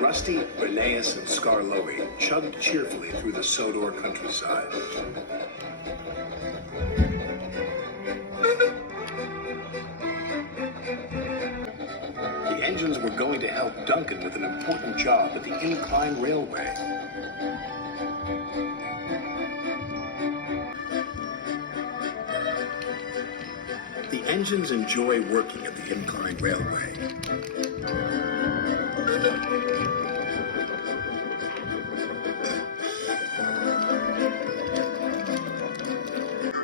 Rusty, Rheneas, and Skarloey chugged cheerfully through the Sodor countryside. The engines were going to help Duncan with an important job at the Incline Railway. The engines enjoy working at the Incline Railway.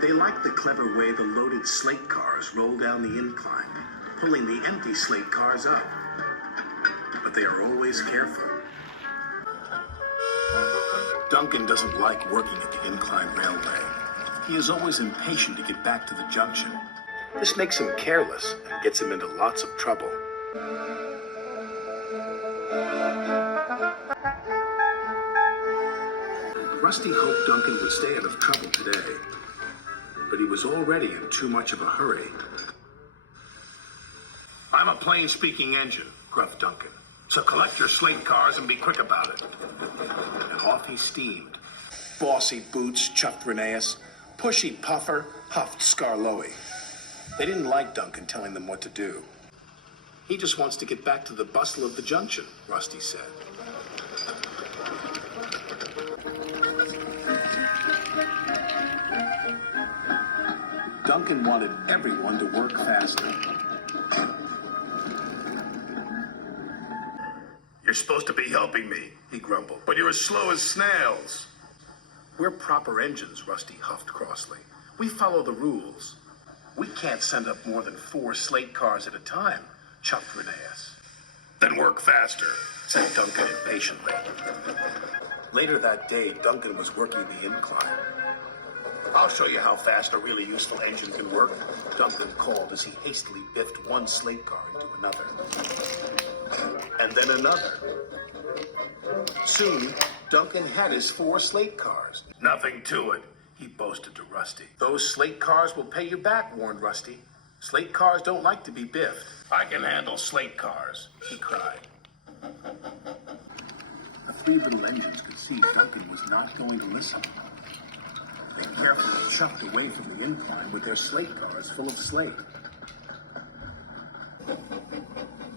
They like the clever way the loaded slate cars roll down the incline, pulling the empty slate cars up. But they are always careful. Duncan doesn't like working at the Incline Railway. He is always impatient to get back to the junction. This makes him careless and gets him into lots of trouble. Rusty hoped Duncan would stay out of trouble today, but he was already in too much of a hurry. "I'm a plain-speaking engine," gruffed Duncan. "So collect your slate cars and be quick about it." And off he steamed. Bossy boots, chuffed Rheneas. Pushy puffer, huffed Skarloey. They didn't like Duncan telling them what to do. "He just wants to get back to the bustle of the junction," Rusty said. Duncan wanted everyone to work faster. "You're supposed to be helping me," he grumbled, "but you're as slow as snails." "We're proper engines," Rusty huffed crossly. "We follow the rules. We can't send up more than 4 slate cars at a time," chucked Rheneas. "Then work faster," said Duncan impatiently. Later that day, Duncan was working the incline. "I'll show you how fast a really useful engine can work," Duncan called as he hastily biffed one slate car into another. And then another. Soon, Duncan had his 4 slate cars. "Nothing to it," he boasted to Rusty. "Those slate cars will pay you back," warned Rusty. "Slate cars don't like to be biffed." "I can handle slate cars," he cried. The 3 little engines could see Duncan was not going to listen. They carefully chucked away from the incline with their slate cars full of slate.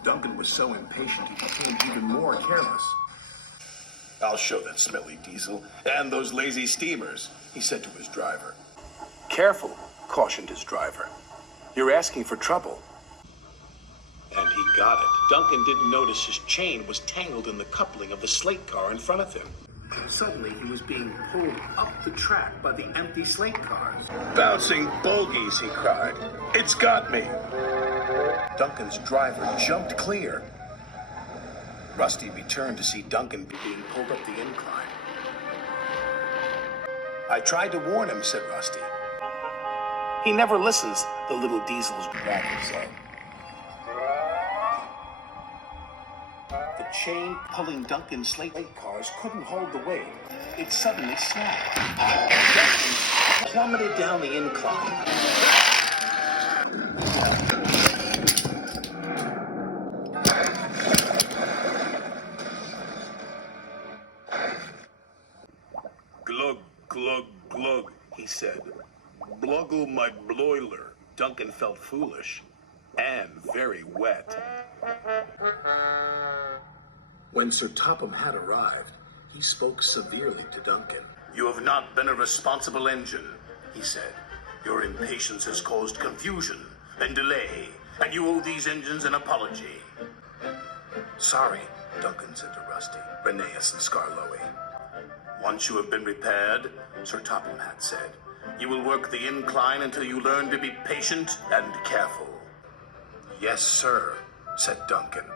Duncan was so impatient he became even more careless. "I'll show that smelly diesel and those lazy steamers," he said to his driver. "Careful," cautioned his driver. "You're asking for trouble." And he got it. Duncan didn't notice his chain was tangled in the coupling of the slate car in front of him. Suddenly, he was being pulled up the track by the empty slate cars. "Bouncing bogies," he cried. "It's got me." Duncan's driver jumped clear. Rusty returned to see Duncan being pulled up the incline. "I tried to warn him," said Rusty. "He never listens," the little diesel's driver said. The chain pulling Duncan's slate cars couldn't hold the weight. It suddenly snapped. Duncan plummeted down the incline. "Glug, glug, glug," he said. "Bluggle my broiler." Duncan felt foolish and very wet. When Sir Topham had arrived, he spoke severely to Duncan. "You have not been a responsible engine," he said. "Your impatience has caused confusion and delay, and you owe these engines an apology." "Sorry," Duncan said to Rusty, Rheneas, and Skarloey. "Once you have been repaired," Sir Topham had said, "you will work the incline until you learn to be patient and careful." "Yes, sir," said Duncan.